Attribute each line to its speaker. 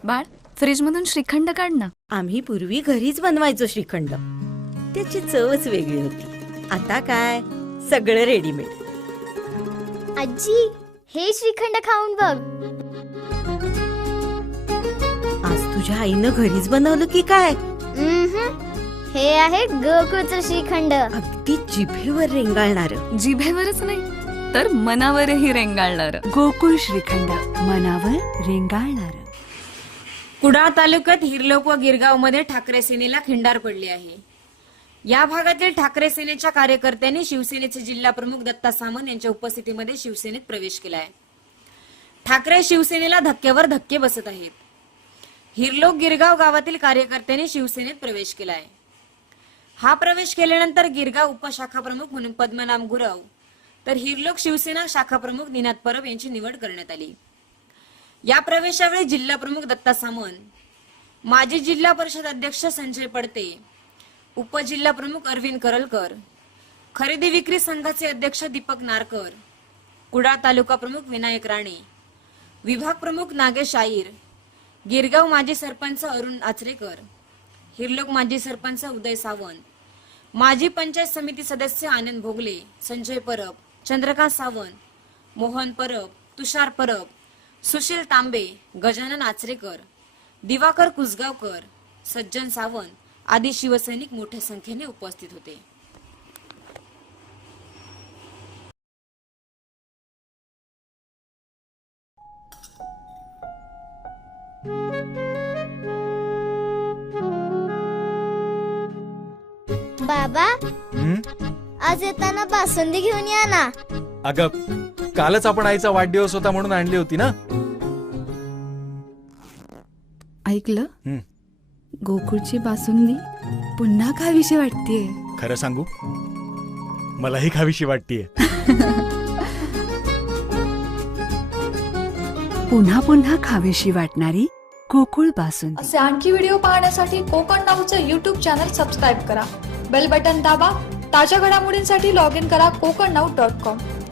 Speaker 1: बाळ, फ्रीज मधून श्रीखंड काढ ना.
Speaker 2: आम्ही पूर्वी घरीच बनवायचो श्रीखंड. त्याची चवच वेगळी होती. आता काय सगळं रेडीमेड.
Speaker 3: आजी, हे श्रीखंड खाऊन बघ.
Speaker 2: आज तुझ्या आईनं घरीच बनवलं की काय?
Speaker 3: हे आहे गोकुळचं श्रीखंड.
Speaker 2: अगदी जिभेवर रेंगाळणार.
Speaker 1: जिभेवरच नाही तर मनावरही रेंगाळणार.
Speaker 4: गोकुळ श्रीखंड, मनावर रेंगाळणार.
Speaker 5: कुडाळ तालुक्यात हिरलोक व गिरगाव मध्ये ठाकरे सेनेला खिंडार पडली आहे. या भागातील ठाकरे सेनेच्या कार्यकर्त्यांनी शिवसेनेचे जिल्हा प्रमुख दत्ता सामंत यांच्या उपस्थितीमध्ये शिवसेनेत प्रवेश केला आहे. ठाकरे शिवसेनेला धक्क्यावर धक्के बसत आहेत. हिरलोक गिरगाव गावातील कार्यकर्त्यांनी शिवसेनेत प्रवेश केला आहे. हा प्रवेश केल्यानंतर गिरगाव उपशाखा प्रमुख म्हणून पद्मनाभ गुरव तर हिरलोक शिवसेना शाखा प्रमुख निनाद परब यांची निवड करण्यात आली. या प्रवेशावेळी जिल्हा प्रमुख दत्ता सामंत, माजी जिल्हा परिषद अध्यक्ष संजय पडते, उपजिल्हा प्रमुख अरविंद करलकर, खरेदी विक्री संघाचे अध्यक्ष दीपक नारकर, कुडाळ तालुका प्रमुख विनायक राणे, विभाग प्रमुख नागेश आईर, गिरगाव माजी सरपंच अरुण आचरेकर, हिरलोक माजी सरपंच उदय सावंत, माजी पंचायत समिती सदस्य आनंद भोगले, संजय परब, चंद्रकांत सावंत, मोहन परब, तुषार परब, सुशील तांबे, गजानन आचरेकर, दिवाकर कुसगावकर, सज्जन सावंत आदी शिवसैनिक मोठ्या संख्येने उपस्थित होते.
Speaker 3: बाबा, आज येताना बासुंदी घेऊन या ना.
Speaker 6: अगं, कालच आपण आईचा वाढदिवस होता म्हणून आणली होती ना.
Speaker 4: ऐकलं? गोकुळची बासुंदी पुन्हा खावीशी वाटतेय.
Speaker 6: खरं सांगू, मलाही खावीशी वाटतेय.
Speaker 4: पुन्हा पुन्हा खावीशी वाटणारी गोकुळ बासुंदी.
Speaker 7: असे आणखी व्हिडिओ पाहण्यासाठी कोकण नाऊचं YouTube चॅनल सबस्क्राईब करा. बेल बटन दाबा. ताज्या घडामोडींसाठी लॉग इन करा kokarnaut.com.